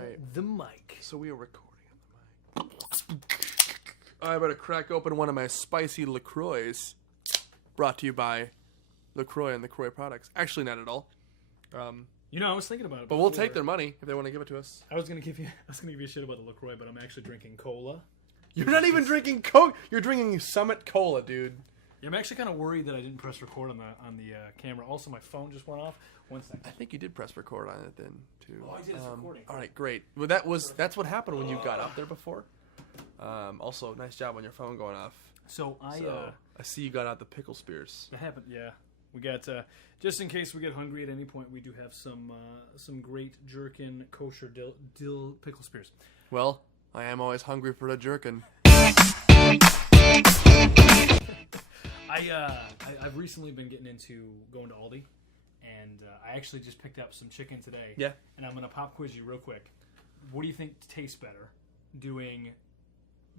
Right. The mic. So we are recording on the mic. I better crack open one of my spicy LaCroix, brought to you by LaCroix and LaCroix products. Actually, not at all. You know, I was thinking about it. But we'll take their money if they want to give it to us. I was gonna give you a shit about the LaCroix, but I'm actually drinking cola. You're not even drinking Coke. You're drinking Summit Cola, dude. Yeah, I'm actually kind of worried that I didn't press record on the camera. Also, my phone just went off. 1 second. I think you did press record on it then too. Oh, I did. It's recording. All right, great. Well, that's what happened when you got up there before. Also, nice job on your phone going off. So I see you got out the pickle spears. That happened. Yeah, we got just in case we get hungry at any point. We do have some great Gherkin kosher dill pickle spears. Well, I am always hungry for a jerkin. I've recently been getting into going to Aldi, and I actually just picked up some chicken today. Yeah. And I'm gonna pop quiz you real quick. What do you think tastes better,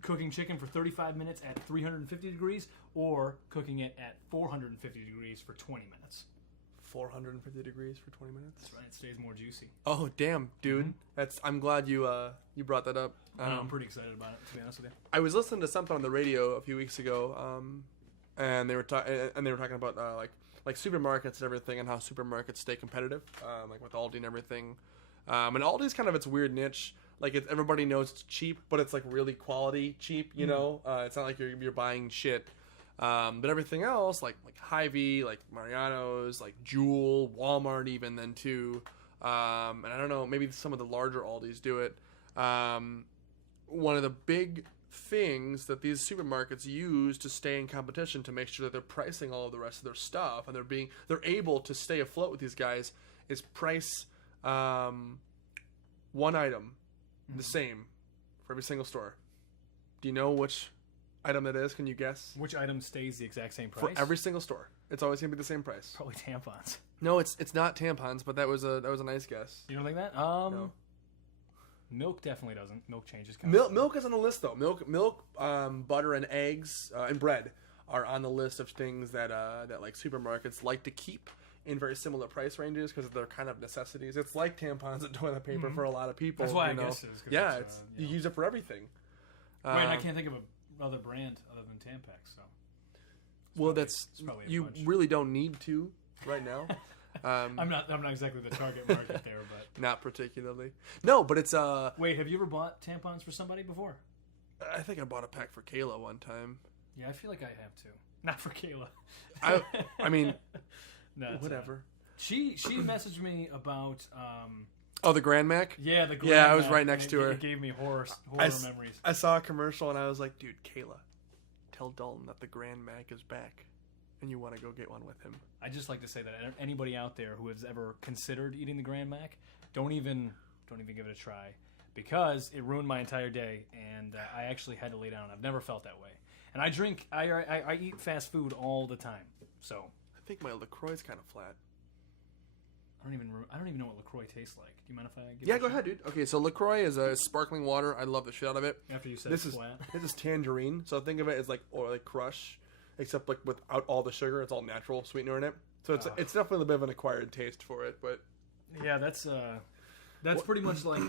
cooking chicken for 35 minutes at 350 degrees, or cooking it at 450 degrees for 20 minutes? 450 degrees for 20 minutes. That's right. It stays more juicy. Oh damn, dude! Mm-hmm. I'm glad you brought that up. I'm pretty excited about it, to be honest with you. I was listening to something on the radio a few weeks ago, and they were talking about like supermarkets and everything, and how supermarkets stay competitive, like with Aldi and everything. And Aldi's kind of its weird niche. Like everybody knows it's cheap, but it's like really quality cheap. You know, it's not like you're buying shit. But everything else, like Hy-Vee, like Mariano's, like Jewel, Walmart, even then too. And I don't know, maybe some of the larger Aldis do it. One of the big things that these supermarkets use to stay in competition, to make sure that they're pricing all of the rest of their stuff and they're able to stay afloat with these guys, is price one item the same for every single store. Do you know which item it is? Can you guess? Which item stays the exact same price? For every single store, it's always gonna be the same price. Probably tampons. No, it's not tampons, but that was a nice guess. You don't think that? No. Milk definitely doesn't. Milk changes. Milk is on the list though. Milk, butter, and eggs and bread are on the list of things that like supermarkets like to keep in very similar price ranges because they're kind of necessities. It's like tampons and toilet paper for a lot of people. That's why I guess it is. Yeah, you use it for everything. Wait, I can't think of another brand other than Tampax. So. Well, you really don't need to right now. I'm not exactly the target market there, but not particularly. No, but it's Wait, have you ever bought tampons for somebody before? I think I bought a pack for Kayla one time. Yeah, I feel like I have too. Not for Kayla. I mean, no, whatever. She messaged me about oh, the Grand Mac? Yeah, the Grand Mac. Yeah, I was right next to her. It gave me horror memories. I saw a commercial and I was like, dude, Kayla, tell Dalton that the Grand Mac is back and you want to go get one with him. I just like to say that anybody out there who has ever considered eating the Grand Mac, don't even give it a try, because it ruined my entire day, and I actually had to lay down. I've never felt that way. And I eat fast food all the time. So I think my LaCroix is kind of flat. I don't even know what LaCroix tastes like. Do you mind if I give Yeah, go ahead, dude. Okay, so LaCroix is a sparkling water. I love the shit out of it. After you said this it's flat. This is tangerine, so think of it as like Crush, except like without all the sugar. It's all natural sweetener in it. So it's definitely a bit of an acquired taste for it, but yeah, that's pretty much like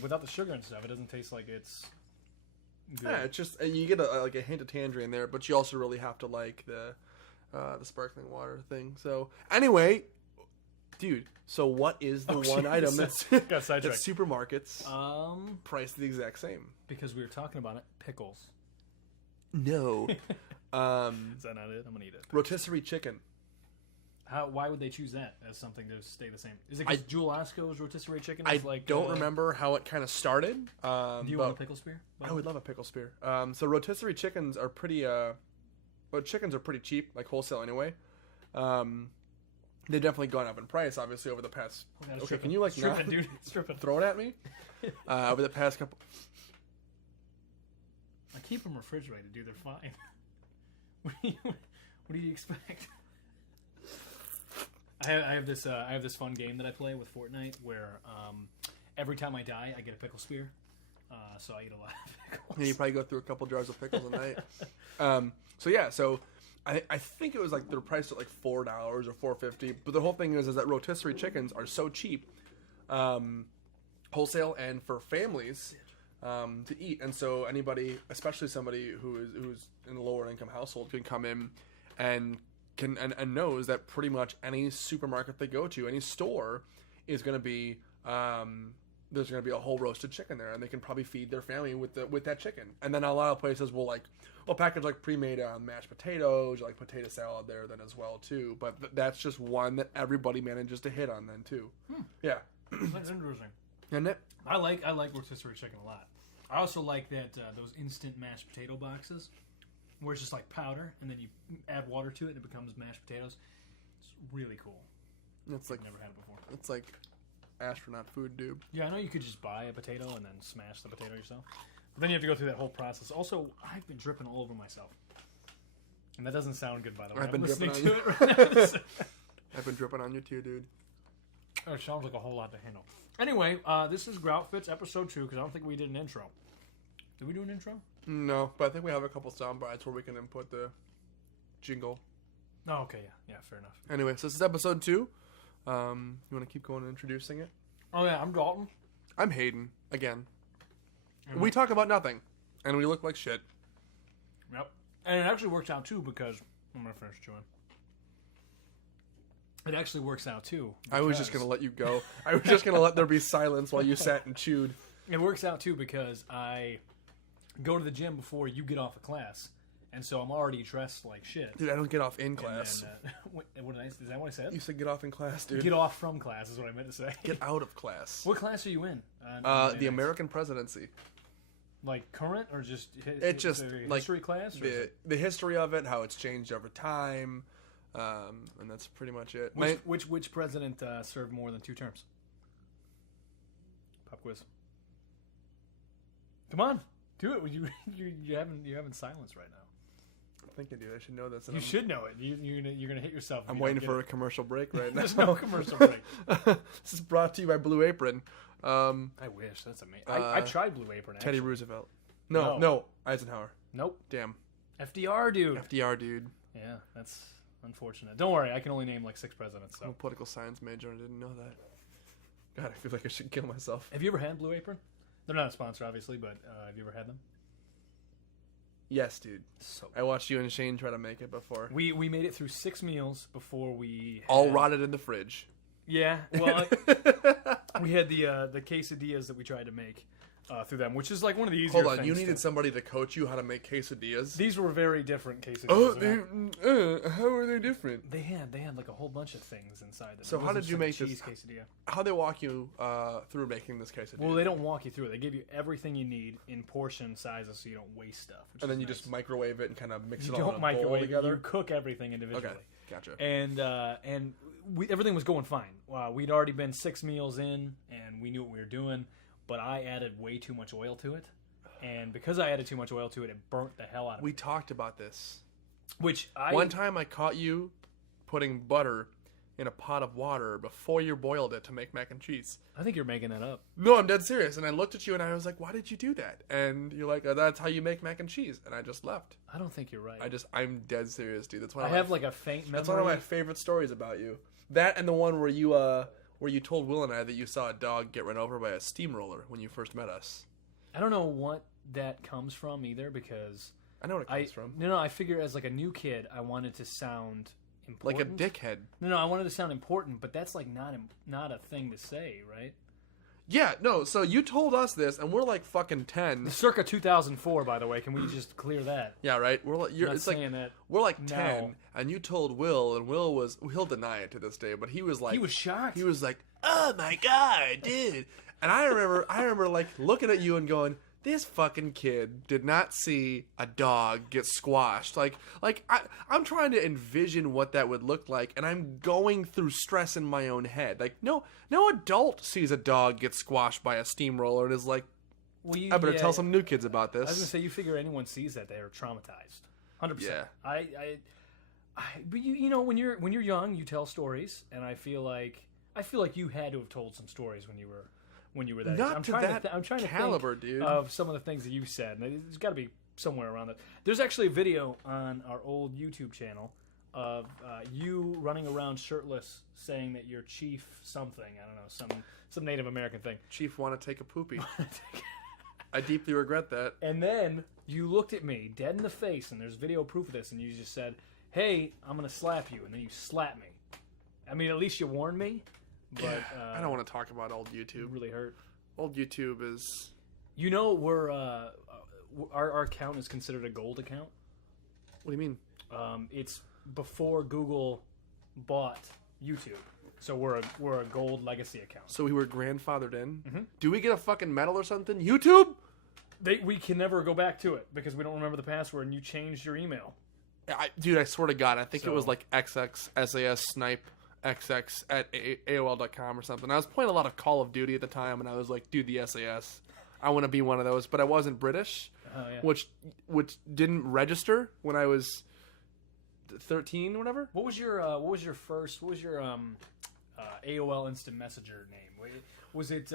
without the sugar and stuff, it doesn't taste like it's good. Yeah, it's just, and you get a hint of tangerine there, but you also really have to like the sparkling water thing. So anyway, dude, so what is the one item that's that supermarkets priced the exact same? Because we were talking about it, pickles. No. Is that not it? I'm gonna eat it. Rotisserie chicken. Why would they choose that as something to stay the same? Is it because Jewel Osco's rotisserie chicken is don't remember how it kind of started. Do you want a pickle spear? I would love a pickle spear. So rotisserie chickens are pretty chickens are pretty cheap, like wholesale anyway. They've definitely gone up in price, obviously, over the past. Okay, can you like stripping, dude? Stripping. Throw it at me? Over the past couple. I keep them refrigerated, dude. They're fine. What do you expect? I have this fun game that I play with Fortnite where every time I die, I get a pickle spear. So I eat a lot of pickles. Yeah, you probably go through a couple jars of pickles a night. So I think it was like they're priced at like $4 or $4.50. But the whole thing is that rotisserie chickens are so cheap. wholesale and for families to eat. And so anybody, especially somebody who's in a lower income household, can come in and knows that pretty much any supermarket they go to, any store, is going to be there's going to be a whole roasted chicken there, and they can probably feed their family with that chicken. And then a lot of places will package like pre-made mashed potatoes, like potato salad there then as well too. But that's just one that everybody manages to hit on then too. Yeah, that's interesting. Isn't it? I like rotisserie chicken a lot. I also like that those instant mashed potato boxes, where it's just like powder, and then you add water to it, and it becomes mashed potatoes. It's really cool. It's like I've never had it before. It's like astronaut food, dude. Yeah, I know you could just buy a potato and then smash the potato yourself. But then you have to go through that whole process. Also, I've been dripping all over myself. And that doesn't sound good, by the way. I've been listening dripping to it right now. I've been dripping on you too, dude. It sounds like a whole lot to handle. Anyway, this is Groutfits episode 2, because I don't think we did an intro. Did we do an intro? No, but I think we have a couple sound bites where we can input the jingle. Oh, okay, yeah, fair enough. Anyway, so this is episode 2. You want to keep going and introducing it? Oh, yeah, I'm Dalton. I'm Hayden, again. And we talk about nothing, and we look like shit. Yep. And it actually works out, too, because... I'm going to finish chewing. It actually works out, too. I was just going to let you go. I was just going to let there be silence while you sat and chewed. It works out, too, because I go to the gym before you get off of class. And so I'm already dressed like shit. Dude, I don't get off in class. Is that what I said? You said get off in class, dude. Get off from class is what I meant to say. Get out of class. What class are you in? The American presidency. Like current or just it's just like history class? Or the history of it, how it's changed over time, and that's pretty much it. Which president served more than 2 terms? Pop quiz. Come on, do it. You having silence right now. I think I do. I should know this. You should know it. You're gonna hit yourself. I'm waiting for a commercial break right now. There's no commercial break. This is brought to you by Blue Apron. I wish. That's amazing. I tried Blue Apron. Actually. Teddy Roosevelt. No, Eisenhower. Nope. Damn. FDR, dude. FDR, dude. Yeah, that's unfortunate. Don't worry. I can only name like 6 presidents. So. I'm a political science major and I didn't know that. God, I feel like I should kill myself. Have you ever had Blue Apron? They're not a sponsor, obviously, but have you ever had them? Yes, dude. So I watched you and Shane try to make it before. We made it through 6 meals before we all rotted in the fridge. Yeah, well, we had the quesadillas that we tried to make through them, which is like one of the easier things. Hold on, you needed somebody to coach you how to make quesadillas? These were very different quesadillas. How are they different? They had like a whole bunch of things inside them. So how did you make cheese this? Quesadilla. How'd they walk you through making this quesadilla? Well, they don't walk you through it. They give you everything you need in portion sizes so you don't waste stuff. And then you just microwave it and kind of mix you it all in a bowl together? You cook everything individually. Okay, gotcha. And everything was going fine. We'd already been 6 meals in, and we knew what we were doing. But I added way too much oil to it, and because I added too much oil to it, it burnt the hell out of me. We talked about this. One time I caught you putting butter in a pot of water before you boiled it to make mac and cheese. I think you're making that up. No, I'm dead serious. And I looked at you and I was like, "Why did you do that?" And you're like, "That's how you make mac and cheese." And I just left. I don't think you're right. I'm dead serious, dude. I have like a faint memory. That's one of my favorite stories about you. That and the one where you told Will and I that you saw a dog get run over by a steamroller when you first met us. I don't know what that comes from either, because I know what it comes from. No, I figure as like a new kid, I wanted to sound important. Like a dickhead. No, I wanted to sound important, but that's like not a thing to say, right? Yeah, no, so you told us this, and we're like fucking 10. Circa 2004, by the way. Can we just clear that? Yeah, right? We're like, we're like 10, now. And you told Will, and he'll deny it to this day, but he was like... He was shocked. He was like, "Oh my God, I did." And I remember like looking at you and going, this fucking kid did not see a dog get squashed. I'm trying to envision what that would look like, and I'm going through stress in my own head. Like, no adult sees a dog get squashed by a steamroller and is like, I better tell some new kids about this. I was gonna say, you figure anyone sees that, they're traumatized. 100%. Yeah. But you know, when you're young, you tell stories, and I feel like you had to have told some stories when you were that Not age. I'm trying to caliber, think dude. Of some of the things that you said. And there's got to be somewhere around that. There's actually a video on our old YouTube channel of you running around shirtless, saying that you're Chief something. I don't know, some Native American thing. Chief, want to take a poopy. I deeply regret that. And then you looked at me dead in the face, and there's video proof of this, and you just said, "Hey, I'm gonna slap you," and then you slapped me. I mean, at least you warned me. But I don't want to talk about old YouTube. It really hurt. Old YouTube is... You know, our account is considered a gold account. What do you mean? It's before Google bought YouTube, so we're a gold legacy account. So we were grandfathered in. Mm-hmm. Do we get a fucking medal or something? YouTube? We can never go back to it because we don't remember the password, and you changed your email. Dude, I swear to God, I think it was like XXSAS snipe XX at AOL.com or something. I was playing a lot of Call of Duty at the time, and I was like, dude, the SAS. I want to be one of those, but I wasn't British, yeah. which didn't register when I was 13 or whatever. What was your AOL Instant Messenger name? Was it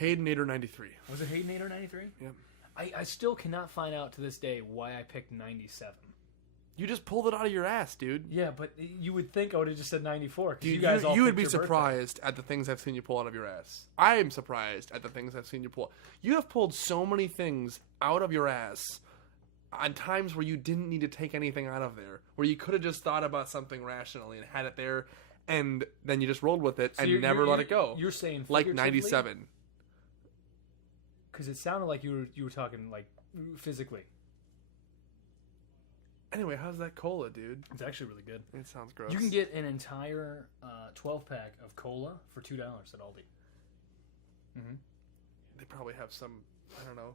Haydenator 93? Was it Haydenator 93? Yep. I still cannot find out to this day why I picked 97. You just pulled it out of your ass, dude. Yeah, but you would think I would have just said 94. Dude, you guys all you would be picked your surprised at the things I've seen you pull out of your ass. I am surprised at the things I've seen you pull. You have pulled so many things out of your ass on times where you didn't need to take anything out of there, where you could have just thought about something rationally and had it there, and then you just rolled with it and never let it go. You're saying like 97. Because it sounded like you were talking like physically. Anyway, how's that cola, dude? It's actually really good. It sounds gross. You can get an entire 12-pack of cola for $2 at Aldi. Mm-hmm. They probably have some, I don't know,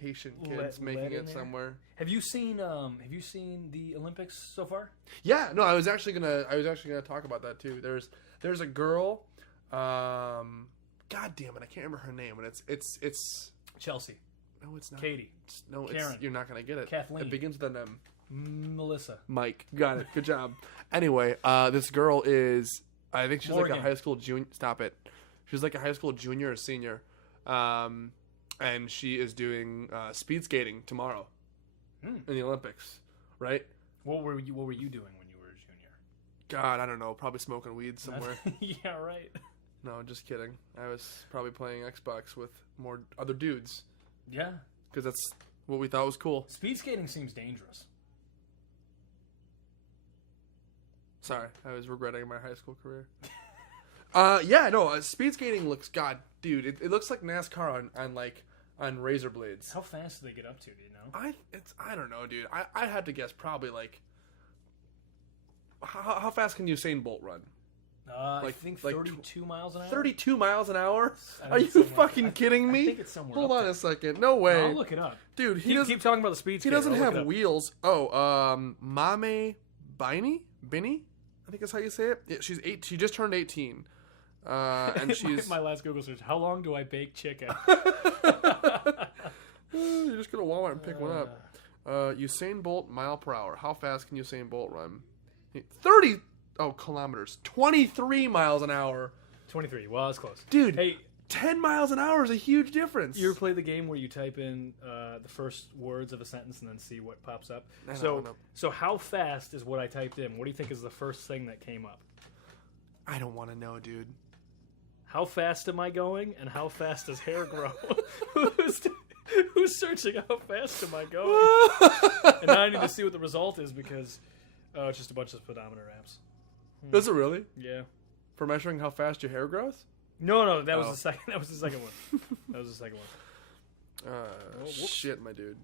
Haitian kids making it somewhere. Have you seen the Olympics so far? Yeah, no, I was actually gonna talk about that too. There's a girl, God damn it, I can't remember her name, but it's Chelsea. No, it's not. Katie. Karen. You're not gonna get it. Kathleen. It begins with an M. Melissa. Mike. Got it. Good job. Anyway, this girl is, I think she's Morgan. like a high school junior. Stop it. She's like a high school junior or senior. And she is doing speed skating tomorrow in the Olympics, right? What were you doing when you were a junior? God, I don't know. Probably smoking weed somewhere. Yeah, right. No, just kidding. I was probably playing Xbox with more other dudes. Yeah. Because that's what we thought was cool. Speed skating seems dangerous. Sorry, I was regretting my high school career. Speed skating looks, God, dude, it looks like NASCAR on razor blades. How fast do they get up to? Do you know? I don't know, dude. I had to guess probably like how fast can Usain Bolt run? I think 32 miles an hour. 32 miles an hour? Are you fucking kidding me? I think it's somewhere. Hold on a second. No way. I'll look it up, dude. Keep talking about the speed skater. He doesn't have wheels. Oh, Mame Binny. I think that's how you say it. Yeah, she's 8. She just turned 18. And she's my last Google search. How long do I bake chicken? You just go to Walmart and pick one up. Usain Bolt mile per hour. How fast can Usain Bolt run? 30 kilometers. 23 miles an hour. 23. Well, that's close. Dude, hey, 10 miles an hour is a huge difference. You ever play the game where you type in the first words of a sentence and then see what pops up? So how fast is what I typed in? What do you think is the first thing that came up? I don't want to know, dude. How fast am I going, and how fast does hair grow? Who's searching how fast am I going? And now I need to see what the result is because it's just a bunch of pedometer apps. Is it really? Yeah. For measuring how fast your hair grows? No, that was the second. That was the second one. Shit, my dude.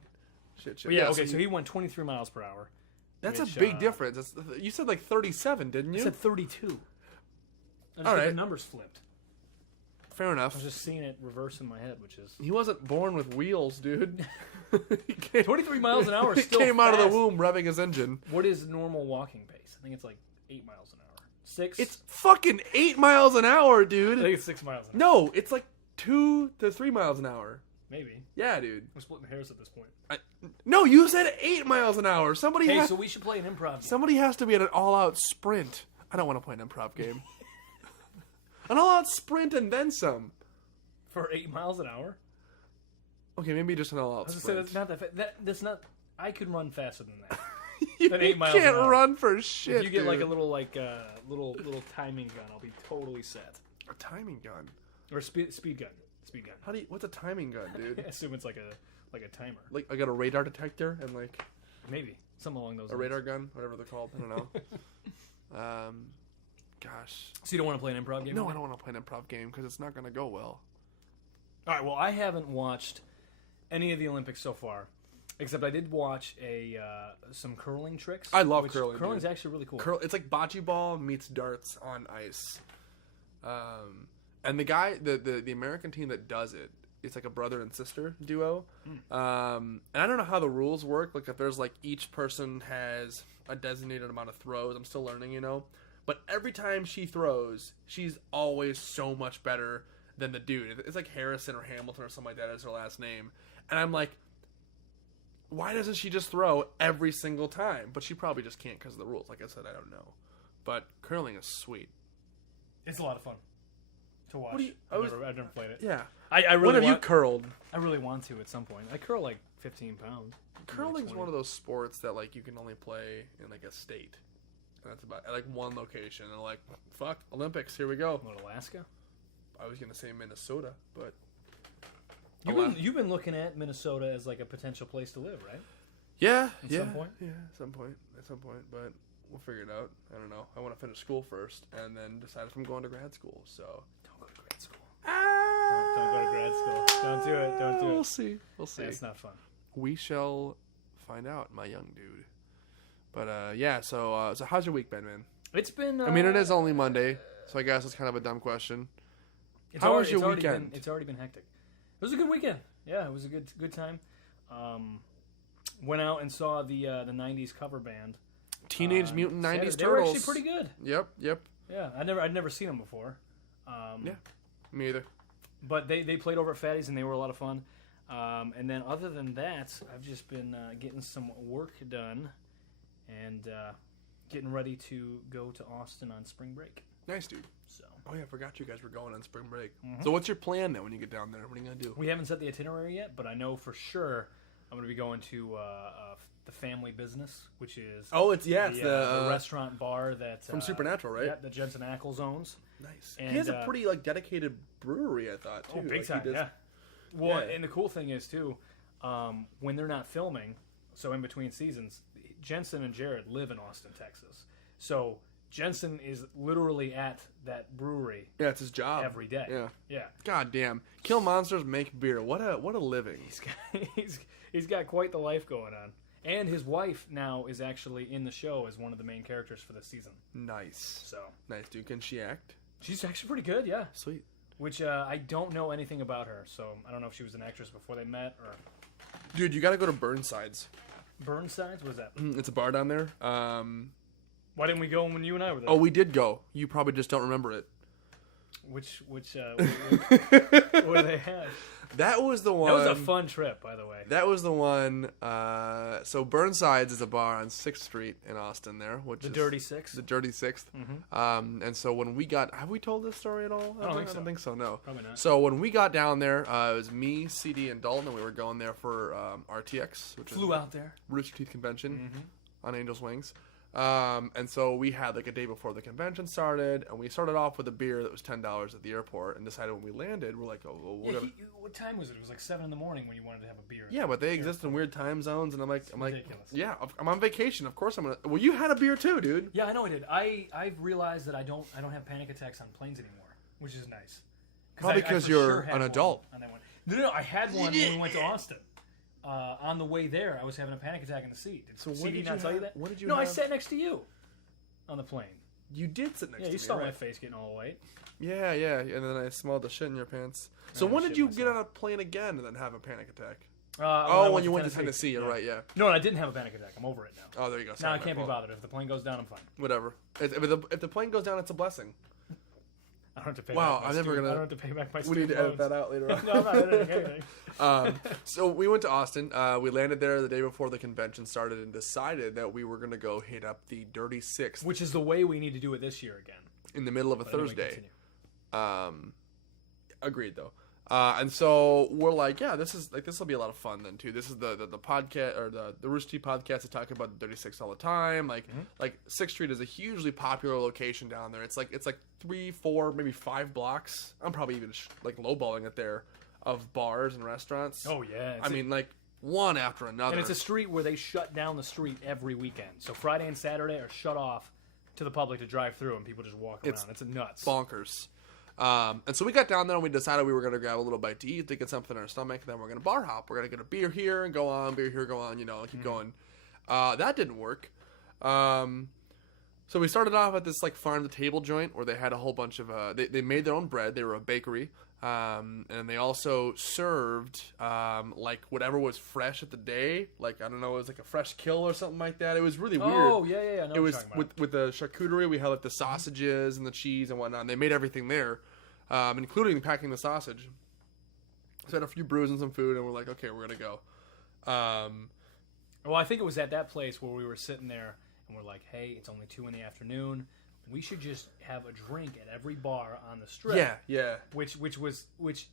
Shit. But yeah, okay. So he went 23 miles per hour. That's a big difference. You said like 37, didn't you? I said 32. All right. The numbers flipped. Fair enough. I was just seeing it reverse in my head, which is... He wasn't born with wheels, dude. 23 miles an hour is still He came fast. out of the womb revving his engine. What is normal walking pace? I think it's like 8 miles an hour. 6? It's fucking 8 miles an hour, dude. I think it's 6 miles an hour. No, it's like 2 to 3 miles an hour. Maybe. Yeah, dude. We're splitting hairs at this point. No, you said 8 miles an hour. So we should play an improv game. Somebody has to be at an all-out sprint. I don't want to play an improv game. An all-out sprint and then some. For 8 miles an hour? Okay, maybe just an all-out sprint. That's not that fast. That's not... I could run faster than that. You Than 8 miles can't an hour. run for shit. If you get like a dude. little timing gun, I'll be totally set. A timing gun. Or speed gun. Speed gun. How do you? What's a timing gun, dude? I assume it's like a timer. Like I got a radar detector and like Maybe something along those a lines. radar gun, whatever they're called. I don't know. Gosh. So you don't want to play an improv game? No, with I me? don't want to play an improv game because it's not going to go well. All right. Well, I haven't watched any of the Olympics so far, except I did watch some curling tricks. I love which curling, dude. Curling's actually really cool. It's like bocce ball meets darts on ice. And the guy, the American team that does it, it's like a brother and sister duo. And I don't know how the rules work. Like if there's like each person has a designated amount of throws. I'm still learning, you know. But every time she throws, she's always so much better than the dude. It's like Harrison or Hamilton or something like that is her last name. And I'm like, why doesn't she just throw every single time? But she probably just can't because of the rules. Like I said, I don't know. But curling is sweet. It's a lot of fun to watch. What do you- I've never played it. Yeah. I When really have you want. curled? I really want to at some point. I curl like 15 pounds. Curling's one of those sports that like you can only play in like a state. And that's about at like one location. And like, fuck, Olympics, here we go. What, Alaska? I was gonna say Minnesota, but You've been looking at Minnesota as like a potential place to live, right? yeah, At yeah, some point? yeah, at some point. But we'll figure it out. I don't know. I want to finish school first, and then decide if I'm going to grad school. So Don't go to grad school. Don't go to grad school. Don't do it. Don't do it. We'll see. We'll see. It's not fun. We shall find out, my young dude. But yeah. So how's your week been, man? It's been. I mean, it is only Monday, so I guess it's kind of a dumb question. How was your weekend? It's already been hectic. It was a good weekend. Yeah, it was a good time. Went out and saw the '90s cover band. Teenage Mutant '90s Saturday. Turtles. They were actually pretty good. Yep. Yeah, I'd never seen them before. Yeah, me either. But they played over at Fatty's and they were a lot of fun. And then other than that, I've just been getting some work done and getting ready to go to Austin on spring break. Nice, dude. So Oh yeah, I forgot you guys were going on spring break. So what's your plan then when you get down there? What are you gonna do? we haven't set the itinerary yet, but I know for sure I'm going to be going to the Family Business, which is It's the restaurant bar that from Supernatural, right? Yeah, that Jensen Ackles owns. Nice. And, He has a pretty like dedicated brewery, I thought too. Oh, big Like, time, he does- yeah. Well, Yeah. and the cool thing is too, when they're not filming, so in between seasons, Jensen and Jared live in Austin, Texas. So Jensen is literally at that brewery Yeah, it's his job every day. Yeah. Yeah. God damn. Kill monsters, make beer. What a living. He's got quite the life going on. And his wife now is actually in the show as one of the main characters for this season. Nice. So Nice, dude. Can she act? she's actually pretty good, yeah. Sweet. Which I don't know anything about her, so I don't know if she was an actress before they met or Dude, you gotta go to Burnside's. Burnside's. What is that? It's a bar down there. Why didn't we go when you and I were there? Oh, we did go. You probably just don't remember it. What do they have? That was the one. That was a fun trip, by the way. That was the one. So Burnside's is a bar on 6th Street in Austin there, which The is Dirty Six. the Dirty 6th. And so when we got, have we told this story at all? I don't think so. No. Probably not. So when we got down there, it was me, CD, and Dalton, and we were going there for RTX, which Flew is out there. Rooster Teeth Convention on Angel's Wings. And so we had like a day before the convention started, and we started off with a beer that was $10 at the airport, and decided when we landed, we're like, oh, well, whatever. What time was it? It was like 7 in the morning when you wanted to have a beer. Yeah, but they exist in weird time zones, and I'm like, ridiculous. yeah, I'm on vacation. Of course I'm gonna. Well, you had a beer too, dude. Yeah, I know I did. I've realized that I don't have panic attacks on planes anymore, which is nice. Probably because for you're had an one adult. on that one. No, I had one when we went to Austin. On the way there, I was having a panic attack in the seat. Did So what CD did not you tell you have- that? what did you No, I have? sat next to you on the plane. You did sit next Yeah, to you me. saw my right? face getting all white. Yeah, and then I smelled the shit in your pants. So I when shit did you get myself. on a plane again and then have a panic attack? When you went to Tennessee, you're right, yeah. No, I didn't have a panic attack. I'm over it now. Oh, there you go. Now Sorry, I my can't be fault. bothered. If the plane goes down, I'm fine. Whatever. If the plane goes down, it's a blessing. I don't have to pay. Wow, back my I'm never student- gonna- I don't have to pay back my. We need to edit that out later on. No, I'm not editing anything. So we went to Austin. We landed there the day before the convention started and decided that we were going to go hit up the Dirty Sixth Which is the way we need to do it this year again. in the middle of a But anyway, Thursday. continue. Agreed, though. And so we're like, yeah, this will be a lot of fun then too. This is the podcast or the Rooster Teeth podcast to talk about the 36 all the time. Like 6th Street is a hugely popular location down there. It's like 3, 4, maybe 5 blocks. I'm probably even like lowballing it there of bars and restaurants. Oh yeah, I mean like one after another. And it's a street where they shut down the street every weekend. So Friday and Saturday are shut off to the public to drive through, and people just walk around. It's nuts. Bonkers. And so we got down there and we decided we were going to grab a little bite to eat to get something in our stomach. Then we're going to bar hop. We're going to get a beer here and go on, beer here, go on, keep going. That didn't work. So we started off at this like farm to table joint where they had a whole bunch of, they made their own bread. They were a bakery. And they also served, like whatever was fresh at the day. Like, I don't know, it was like a fresh kill or something like that. It was really weird. Oh, yeah. I know it was with the charcuterie. We had like the sausages and the cheese and whatnot. And they made everything there, including packing the sausage. So we had a few brews and some food, and we're like, okay, we're gonna go. Well, I think it was at that place where we were sitting there, and we're like, hey, it's only 2 p.m. We should just have a drink at every bar on the strip. Yeah. Which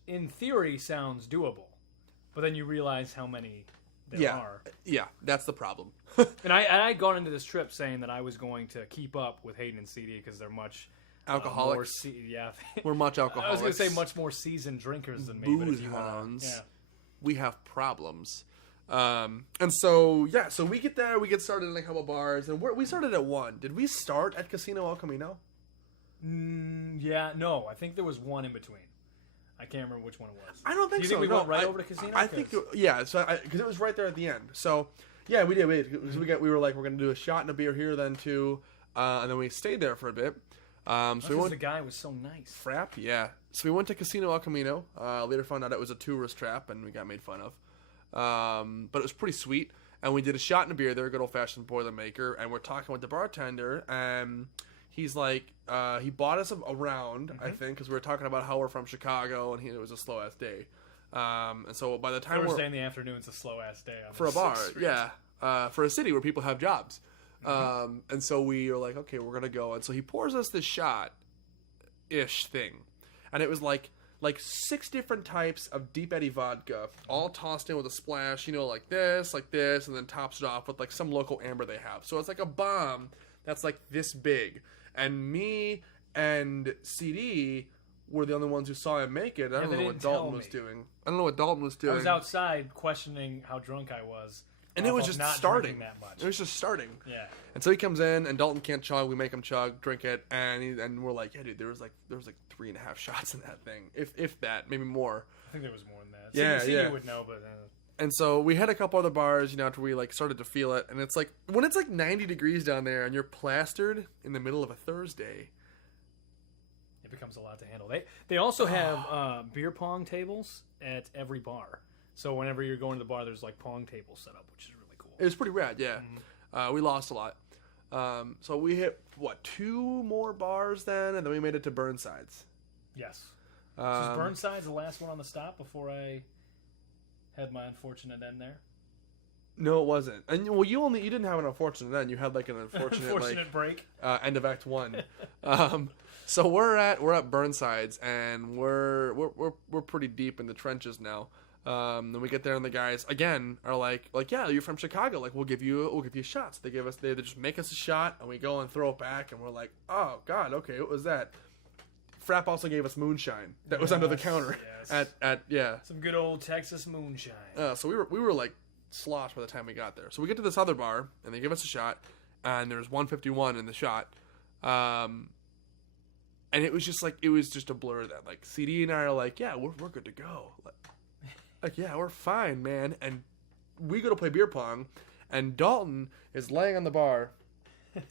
in theory sounds doable, but then you realize how many there are. Yeah, that's the problem. And I'd gone into this trip saying that I was going to keep up with Hayden and CD because they're much alcoholics. Yeah, we're much alcoholics. I was going to say much more seasoned drinkers than me. Booze hounds. We have problems. And so we get there, we get started in a couple bars, and we started at 1. Did we start at Casino El Camino? Yeah, no, I think there was one in between. I can't remember which one it was. I don't think Do you so. think we went right over to Casino? I think, so because it was right there at the end. So, yeah, we did. We were like, we're going to do a shot and a beer here then too, and then we stayed there for a bit. So the guy was so nice. Frap, yeah. So we went to Casino El Camino. Later found out it was a tourist trap, and we got made fun of. But it was pretty sweet, and we did a shot and a beer there, good old-fashioned Boilermaker, and we're talking with the bartender, and he's like, he bought us a round, I think, because we were talking about how we're from Chicago, and it was a slow-ass day. And so by the time Thursday in the afternoon's a slow-ass day. For a bar, yeah. For a city where people have jobs. And so we were like, okay, we're going to go. And so he pours us this shot-ish thing, and it was like 6 different types of Deep Eddy vodka, all tossed in with a splash, like this, and then tops it off with like some local amber they have. So it's like a bomb that's like this big. And me and CD were the only ones who saw him make it. I don't know what Dalton was doing. I was outside questioning how drunk I was. And it was just starting. That much. It was just starting. Yeah. And so he comes in, and Dalton can't chug. We make him chug, drink it, and we're like, yeah, dude, there was like 3.5 shots in that thing, if that, maybe more. I think there was more than that. Yeah. CD would know, but. And so we had a couple other bars, after we like started to feel it, and it's like when it's like 90 degrees down there, and you're plastered in the middle of a Thursday. It becomes a lot to handle. They also have beer pong tables at every bar. So whenever you're going to the bar, there's like pong tables set up, which is really cool. It was pretty rad, yeah. Mm-hmm. We lost a lot. So we hit, 2 more bars then, and then we made it to Burnside's. Yes. So was Burnside's the last one on the stop before I had my unfortunate end there? No, it wasn't. And you didn't have an unfortunate end. You had like an unfortunate break. End of Act 1. So we're at Burnside's, and we're pretty deep in the trenches now. Then we get there, and the guys again are like, yeah, you're from Chicago. Like, we'll give you shots. They just make us a shot, and we go and throw it back, and we're like, oh God, okay, what was that? Frap also gave us moonshine that was under the counter at some good old Texas moonshine. So we were like sloshed by the time we got there. So we get to this other bar, and they give us a shot, and there's 151 in the shot. And it was just a blur then. Like, CD and I are like, yeah, we're good to go. Like, yeah, we're fine, man. And we go to play beer pong, and Dalton is laying on the bar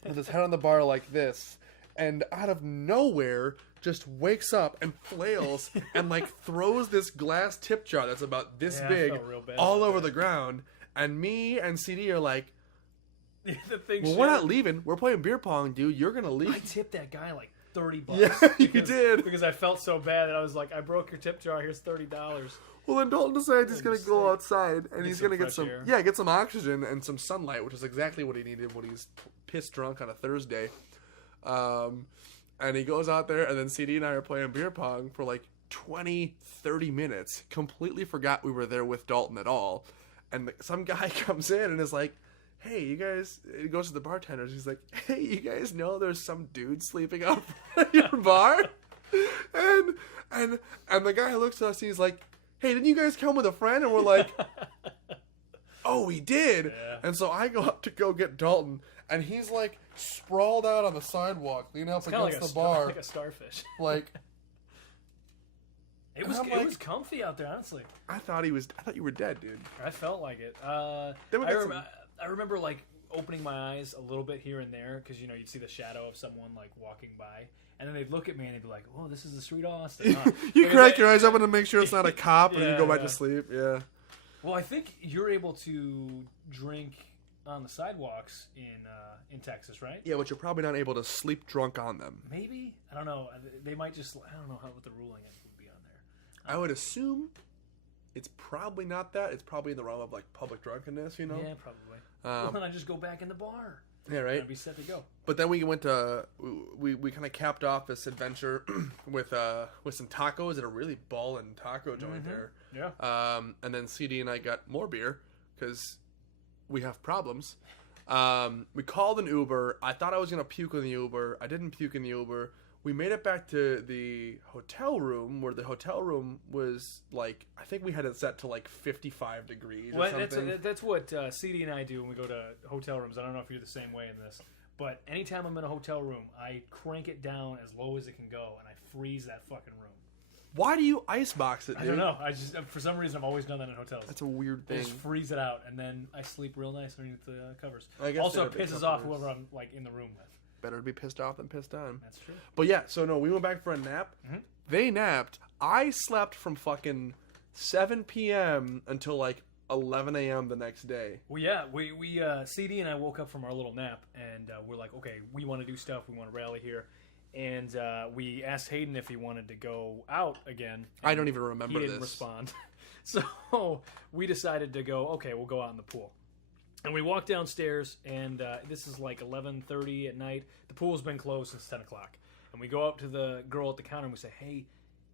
with his head on the bar like this, and out of nowhere just wakes up and flails and like throws this glass tip jar that's about this big all over the ground. And me and CD are like, we're not leaving. We're playing beer pong, dude. You're gonna leave. I tipped that guy like $30. Yeah, you did. Because I felt so bad that I was like, I broke your tip jar. Here's $30. Well, then Dalton decides he's going to go outside, and he's going to get some oxygen and some sunlight, which is exactly what he needed when he's pissed drunk on a Thursday. And he goes out there, and then CD and I are playing beer pong for like 20, 30 minutes, completely forgot we were there with Dalton at all. And some guy comes in and is like, hey, you guys, he goes to the bartenders. He's like, hey, you guys know there's some dude sleeping out at your bar? And the guy looks at us and he's like, hey, didn't you guys come with a friend? And we're like, oh, we did. Yeah. And so I go up to go get Dalton, and he's like sprawled out on the sidewalk, leaning up against the bar. Like a starfish. Like, it was comfy out there, honestly. I thought you were dead, dude. I felt like it. I remember like opening my eyes a little bit here and there because you'd see the shadow of someone like walking by, and then they'd look at me and they'd be like, "Oh, this is the street Austin." Huh? You crack your eyes open to make sure it's not a cop, and then you go back to sleep. Yeah. Well, I think you're able to drink on the sidewalks in Texas, right? Yeah, but you're probably not able to sleep drunk on them. Maybe, I don't know. They might just. I don't know what the ruling would be on there. I would assume it's probably not that. It's probably in the realm of like public drunkenness, Yeah, probably. Well, then I just go back in the bar. Yeah, right. I'd be set to go. But then we went to we kind of capped off this adventure with some tacos at a really ballin' taco joint there. Yeah. And then CD and I got more beer because we have problems. We called an Uber. I thought I was gonna puke in the Uber. I didn't puke in the Uber. We made it back to the hotel room, where the hotel room was like, I think we had it set to like 55 degrees or something. That's what CD and I do when we go to hotel rooms. I don't know if you're the same way in this, but anytime I'm in a hotel room, I crank it down as low as it can go, and I freeze that fucking room. Why do you icebox it, dude? I don't know. I just, for some reason, I've always done that in hotels. That's a weird thing. I just freeze it out, and then I sleep real nice underneath the covers. I guess also, it pisses off whoever I'm like in the room with. Better to be pissed off than pissed on. That's true. But yeah, so no, we went back for a nap. Mm-hmm. They napped. I slept from fucking 7 p.m. until like 11 a.m. the next day. Well, yeah, we CD and I woke up from our little nap, and we're like, okay, we want to do stuff. We want to rally here. And we asked Hayden if he wanted to go out again. I don't even remember this. He didn't respond. So we decided to go, okay, we'll go out in the pool. And we walked downstairs, and this is like 11:30 at night. The pool's been closed since 10 o'clock. And we go up to the girl at the counter, and we say, hey,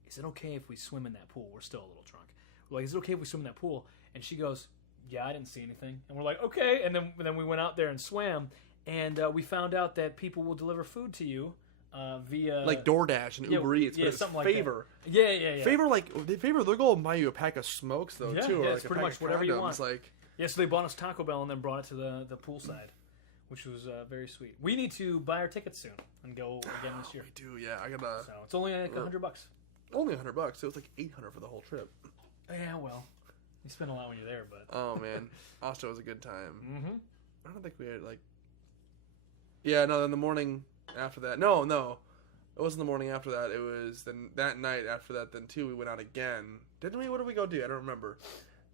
is it okay if we swim in that pool? We're still a little drunk. We're like, is it okay if we swim in that pool? And she goes, yeah, I didn't see anything. And we're like, okay. And then we went out there and swam, and we found out that people will deliver food to you via... Like DoorDash and Uber Eats, but it's something Favor. Like that. Yeah. Favor, they'll go and buy you a pack of smokes, though, too. Yeah, or it's like pretty much whatever you want. Like... Yeah, so they bought us Taco Bell and then brought it to the poolside, which was very sweet. We need to buy our tickets soon and go again this year. We do, yeah. I gotta. So it's only like $100. Only $100. It was like $800 for the whole trip. Yeah, well, you spend a lot when you're there, but. Oh man, Austin was a good time. Mm-hmm. I don't think we had like. Yeah, no. Then the morning after that, no, it wasn't the morning after that. It was then that night after that. Then too, we went out again. Didn't we? What did we go do? I don't remember.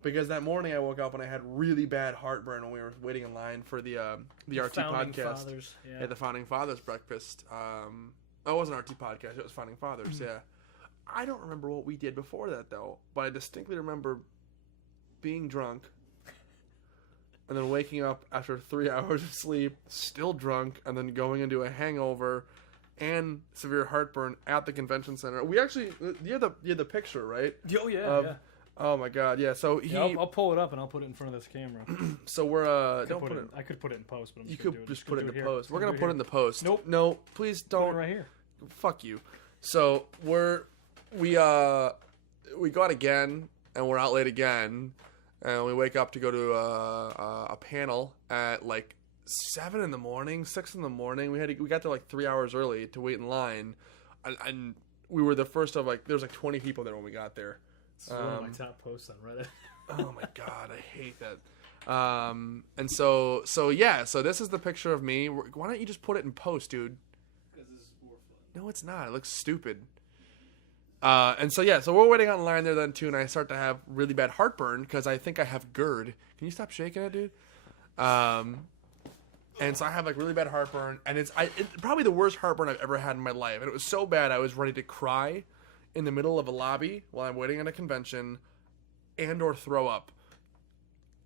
Because that morning I woke up and I had really bad heartburn when we were waiting in line for the RT podcast. Fathers, yeah, the Founding Fathers breakfast. It wasn't RT podcast. It was Founding Fathers. Mm-hmm. Yeah, I don't remember what we did before that though, but I distinctly remember being drunk and then waking up after 3 hours of sleep, still drunk, and then going into a hangover and severe heartburn at the convention center. We actually, you had the picture, right? Oh yeah. Yeah. Oh my god, yeah. So I'll pull it up and I'll put it in front of this camera. So we're don't put it. I could put it in post, but I'm just you could just put it in the post. We're gonna put it in the post. Nope. No, please don't. Put it right here. Fuck you. So we go out again, and we're out late again, and we wake up to go to a panel at like 7 in the morning, 6 in the morning. We got there like 3 hours early to wait in line, and we were the first of like there was like 20 people there when we got there. It's one of my top posts on Reddit. Oh my god, I hate that. And so this is the picture of me. Why don't you just put it in post, dude? Because this is more fun. No, it's not. It looks stupid. And so we're waiting on line there then too, and I start to have really bad heartburn because I think I have GERD. Can you stop shaking it, dude? And so I have like really bad heartburn, and it's probably the worst heartburn I've ever had in my life. And it was so bad I was ready to cry in the middle of a lobby while I'm waiting at a convention and or throw up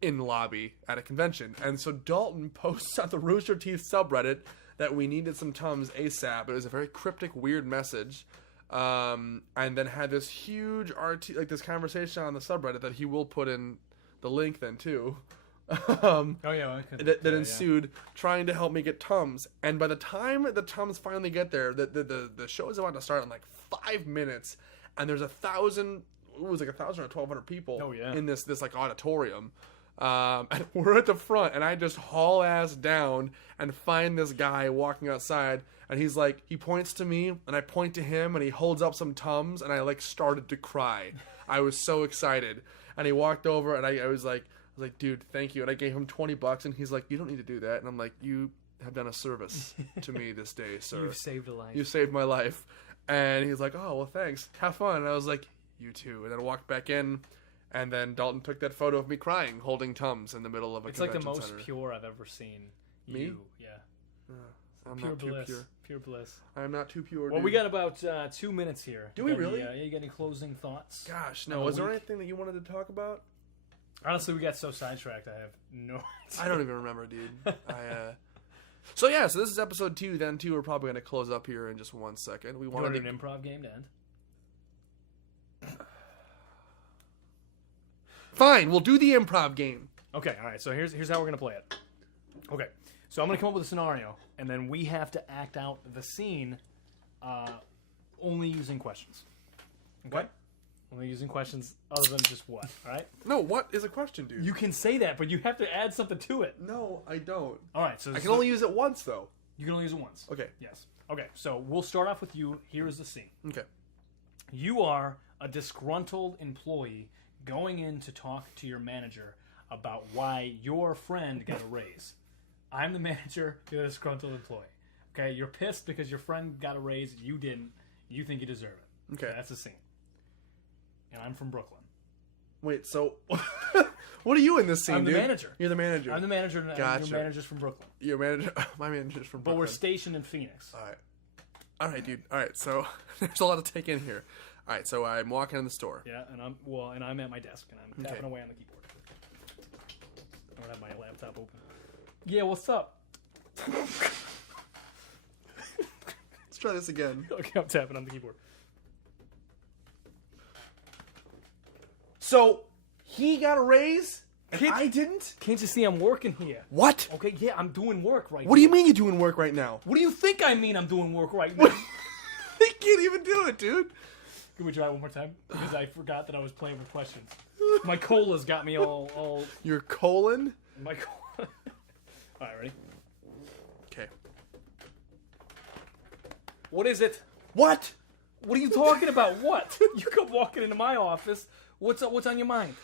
in the lobby at a convention. And so Dalton posts on the Rooster Teeth subreddit that we needed some Tums ASAP. It was a very cryptic, weird message. and then had this huge this conversation on the subreddit that he will put in the link then too. That ensued trying to help me get Tums, and by the time the Tums finally get there, the show is about to start in like 5 minutes, and there's 1,000 or 1,200 people in this like auditorium, and we're at the front, and I just haul ass down and find this guy walking outside, and he's like, he points to me, and I point to him, and he holds up some Tums, and I like started to cry. I was so excited, and he walked over, and I was like, dude, thank you. And I gave him $20, and he's like, you don't need to do that. And I'm like, you have done a service to me this day, sir. You've saved a life. You saved my life. And he's like, oh, well, thanks. Have fun. And I was like, you too. And then I walked back in, and then Dalton took that photo of me crying, holding Tums in the middle of a convention It's like the most center. pure I've ever seen. Me? You, yeah. I'm pure not too bliss. pure. Pure bliss. I'm not too pure, Well, dude. we got about 2 minutes here. Do we really? You got any closing thoughts? Gosh, no. Was there anything that you wanted to talk about? Honestly, we got so sidetracked, I have no idea. I don't even remember, dude. So this is episode 2. Then, too, we're probably going to close up here in just 1 second. We wanted an improv game to end? Fine, we'll do the improv game. Okay, all right. So here's how we're going to play it. Okay, so I'm going to come up with a scenario, and then we have to act out the scene only using questions. Okay? Only using questions other than just what, all right? No, what is a question, dude? You can say that, but you have to add something to it. No, I don't. All right, so I can only use it once, though. You can only use it once. Okay. Yes. Okay, so we'll start off with you. Here is the scene. Okay. You are a disgruntled employee going in to talk to your manager about why your friend got a raise. I'm the manager, you're the disgruntled employee. Okay, you're pissed because your friend got a raise, you didn't. You think you deserve it. Okay. That's the scene. And I'm from Brooklyn. Wait, so what are you in this scene, I'm the dude? manager. You're the manager. I'm the manager, and Gotcha. your manager's from Brooklyn. Your manager. My manager's from Brooklyn. But we're stationed in Phoenix. All right, dude. All right, so there's a lot to take in here. All right, so I'm walking in the store. Yeah, and I'm at my desk, and I'm tapping away on the keyboard. I don't have my laptop open. Yeah, what's up? Let's try this again. Okay, I'm tapping on the keyboard. So he got a raise, and I didn't? Can't you see I'm working here? What? Okay, yeah, I'm doing work right now. What do you mean you're doing work right now? What do you think I mean I'm doing work right now? He can't even do it, dude. Can we try it one more time? Because I forgot that I was playing with questions. My cola's got me all... Your colon? My cola... Alright, ready? Okay. What is it? What? What are you talking about? What? You come walking into my office. What's on your mind?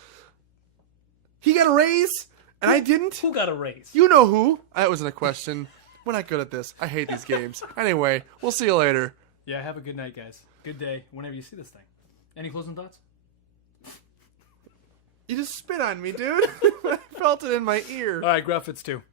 He got a raise, and I didn't? Who got a raise? You know who. That wasn't a question. We're not good at this. I hate these games. Anyway, we'll see you later. Yeah, have a good night, guys. Good day whenever you see this thing. Any closing thoughts? You just spit on me, dude. I felt it in my ear. All right, Groutfits 2.